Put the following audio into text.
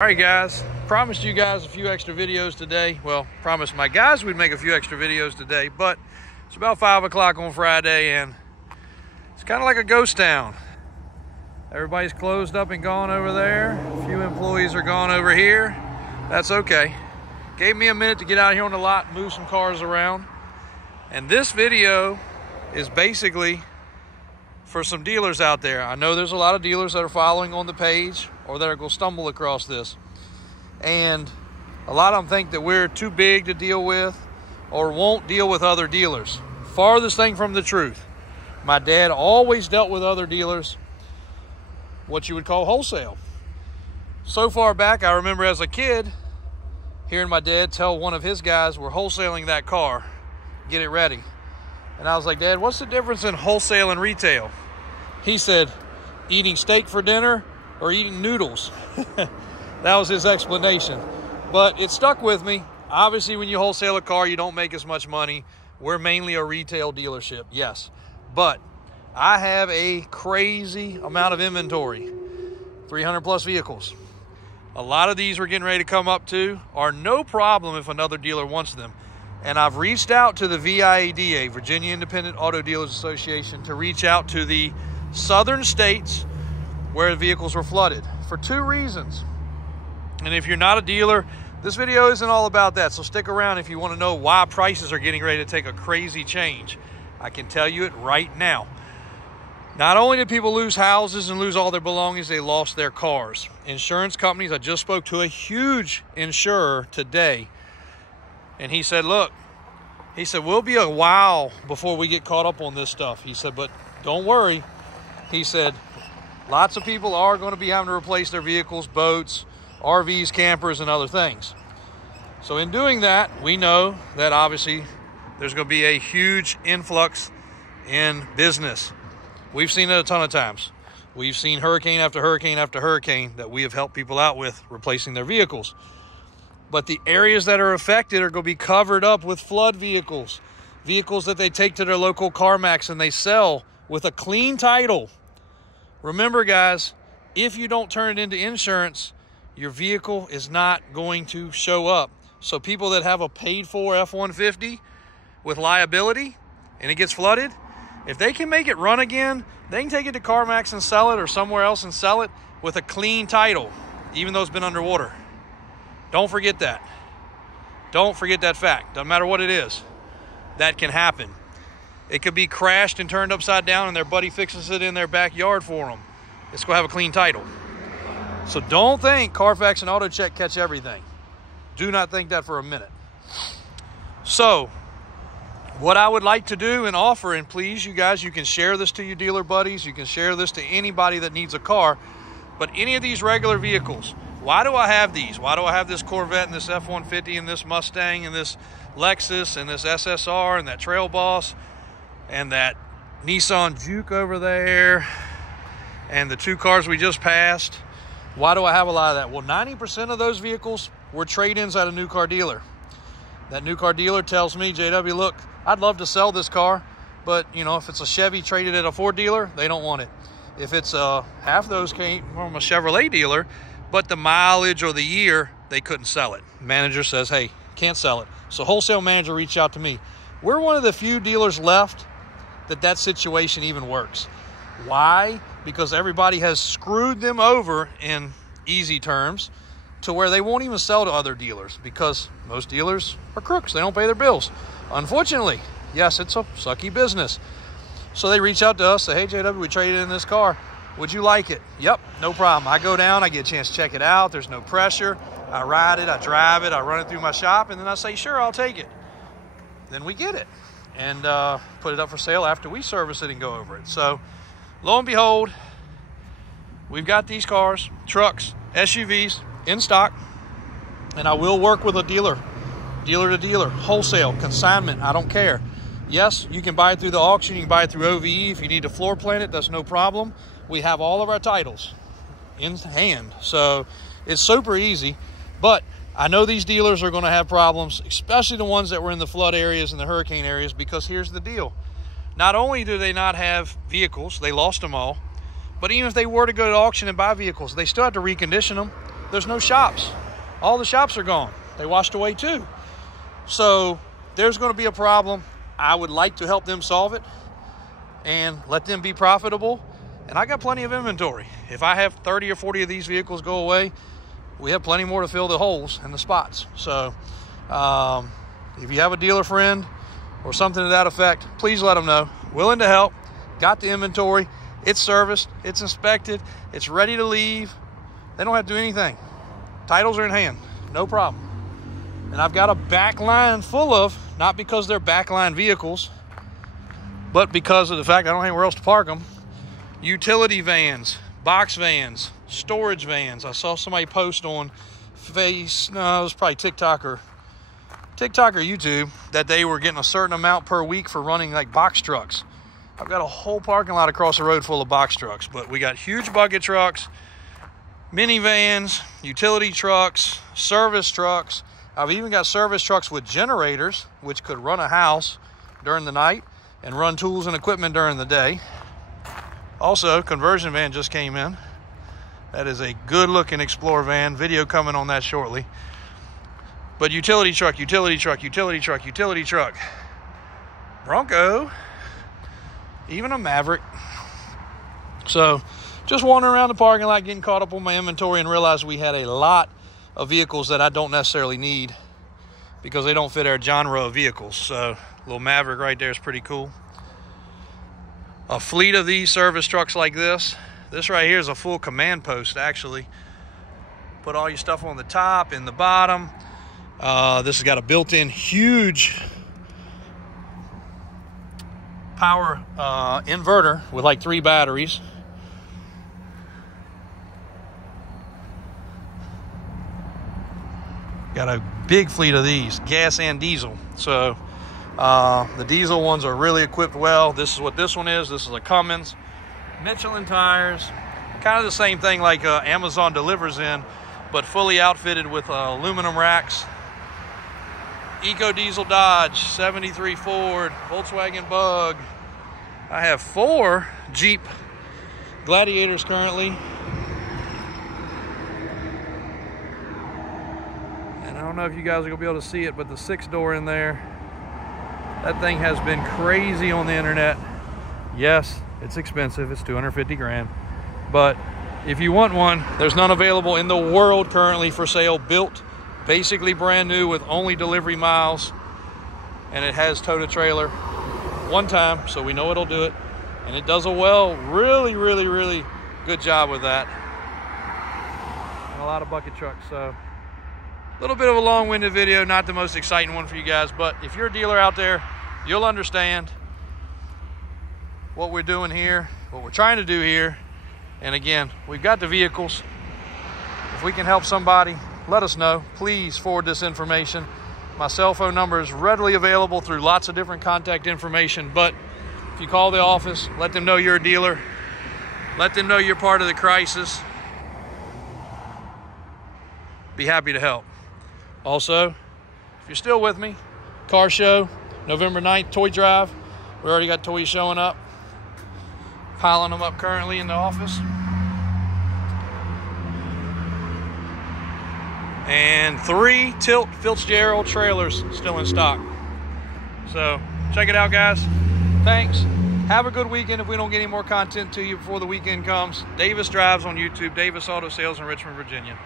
All right, guys, promised you guys a few extra videos today. Well, promised my guys we'd make a few extra videos today, but it's about 5 o'clock on Friday and it's kind of like a ghost town. Everybody's closed up and gone over there. A few employees are gone over here. That's okay. Gave me a minute to get out here on the lot and move some cars around. And this video is basically for some dealers out there. I know there's a lot of dealers that are following on the page or that are going to stumble across this. And a lot of them think that we're too big to deal with or won't deal with other dealers. Farthest thing from the truth. My dad always dealt with other dealers, what you would call wholesale. So far back, I remember as a kid, hearing my dad tell one of his guys, we're wholesaling that car, get it ready. And I was like, Dad, what's the difference in wholesale and retail? He said, eating steak for dinner or eating noodles. That was his explanation. But it stuck with me. Obviously, when you wholesale a car, you don't make as much money. We're mainly a retail dealership, yes. But I have a crazy amount of inventory, 300 plus vehicles. A lot of these we're getting ready to come up to are no problem if another dealer wants them. And I've reached out to the VIADA, Virginia Independent Auto Dealers Association, to reach out to the southern states where the vehicles were flooded for two reasons. And if you're not a dealer, this video isn't all about that. So stick around if you want to know why prices are getting ready to take a crazy change. I can tell you it right now. Not only did people lose houses and lose all their belongings, they lost their cars. Insurance companies, I just spoke to a huge insurer today. And he said, look, he said, we'll be a while before we get caught up on this stuff. He said, but don't worry. He said, lots of people are going to be having to replace their vehicles, boats, RVs, campers, and other things. So in doing that, we know that obviously there's going to be a huge influx in business. We've seen it a ton of times. We've seen hurricane after hurricane after hurricane that we have helped people out with replacing their vehicles. But the areas that are affected are going to be covered up with flood vehicles, vehicles that they take to their local CarMax and they sell with a clean title. Remember, guys, if you don't turn it into insurance, your vehicle is not going to show up. So people that have a paid-for F-150 with liability and it gets flooded, if they can make it run again, they can take it to CarMax and sell it or somewhere else and sell it with a clean title, even though it's been underwater. Don't forget that. Don't forget that fact. Doesn't matter what it is. That can happen. It could be crashed and turned upside down and their buddy fixes it in their backyard for them. It's going to have a clean title. So don't think Carfax and AutoCheck catch everything. Do not think that for a minute. So what I would like to do and offer, and please, you guys, you can share this to your dealer buddies. You can share this to anybody that needs a car. But any of these regular vehicles, why do I have these? Why do I have this Corvette and this F-150 and this Mustang and this Lexus and this SSR and that Trail Boss and that Nissan Juke over there and the two cars we just passed? Why do I have a lot of that? Well, 90% of those vehicles were trade-ins at a new car dealer. That new car dealer tells me, JW, look, I'd love to sell this car, but you know, if it's a Chevy traded at a Ford dealer, they don't want it. If it's half those came from a Chevrolet dealer, but the mileage or the year, they couldn't sell it. Manager says, hey, can't sell it. So wholesale manager reached out to me. We're one of the few dealers left that situation even works. Why? Because everybody has screwed them over in easy terms to where they won't even sell to other dealers because most dealers are crooks. They don't pay their bills. Unfortunately, yes, it's a sucky business. So they reach out to us, say, hey, JW, we traded in this car. Would you like it? Yep, no problem. I go down, I get a chance to check it out. There's no pressure. I ride it, I drive it, I run it through my shop, and then I say, sure, I'll take it. Then we get it and put it up for sale after we service it and go over it. So lo and behold, we've got these cars, trucks, SUVs in stock, and I will work with a dealer to dealer, wholesale, consignment, I don't care. Yes, you can buy it through the auction, you can buy it through OVE. If you need to floor plan it, that's no problem. We have all of our titles in hand, so it's super easy. But I know these dealers are going to have problems, especially the ones that were in the flood areas and the hurricane areas, because here's the deal. Not only do they not have vehicles, they lost them all, but even if they were to go to auction and buy vehicles, they still have to recondition them. there's no shops. All the shops are gone. They washed away too. So there's going to be a problem. I would like to help them solve it and let them be profitable. And I got plenty of inventory. If I have 30 or 40 of these vehicles go away, we have plenty more to fill the holes and the spots. So if you have a dealer friend or something to that effect, please let them know. Willing to help. Got the inventory. It's serviced. It's inspected. It's ready to leave. They don't have to do anything. Titles are in hand. No problem. And I've got a back line full of, not because they're backline vehicles, but because of the fact I don't have anywhere else to park them, utility vans, box vans, storage vans. I saw somebody post on it was probably TikTok or YouTube, that they were getting a certain amount per week for running like box trucks. I've got a whole parking lot across the road full of box trucks, but we got huge bucket trucks, minivans, utility trucks, service trucks. I've even got service trucks with generators, which could run a house during the night and run tools and equipment during the day. Also, conversion van just came in. That is a good looking Explorer van. Video coming on that shortly. But utility truck, utility truck, utility truck, utility truck. Bronco, even a Maverick. So just wandering around the parking lot, getting caught up on my inventory, and realized we had a lot of vehicles that I don't necessarily need because they don't fit our genre of vehicles. So little Maverick right there is pretty cool. A fleet of these service trucks like this. This right here is a full command post, actually. Put all your stuff on the top and the bottom. This has got a built-in huge power inverter with like 3 batteries. Got a big fleet of these, gas and diesel. So the diesel ones are really equipped well. This is what this one is. This is a Cummins. Michelin tires. Kind of the same thing like Amazon delivers in, but fully outfitted with aluminum racks. Eco Diesel Dodge, 73 Ford, Volkswagen Bug. I have 4 Jeep Gladiators currently. I don't know if you guys are gonna be able to see it, but the 6-door in there, that thing has been crazy on the internet. Yes, it's expensive. It's 250 grand. But if you want one, there's none available in the world currently for sale. Built basically brand new with only delivery miles. And it has tow to trailer one time, so we know it'll do it. And it does a really, really, really good job with that. And a lot of bucket trucks. So a little bit of a long-winded video, not the most exciting one for you guys, but if you're a dealer out there, you'll understand what we're doing here, what we're trying to do here. And again, we've got the vehicles. If we can help somebody, let us know. Please forward this information. My cell phone number is readily available through lots of different contact information, but if you call the office, let them know you're a dealer. Let them know you're part of the crisis. Be happy to help. Also, if you're still with me, car show, November 9th, toy drive. We already got toys showing up. Piling them up currently in the office. And 3 Tilt Fitzgerald trailers still in stock. So check it out, guys. Thanks. Have a good weekend. If we don't get any more content to you before the weekend comes, Davis Drives on YouTube, Davis Auto Sales in Richmond, Virginia.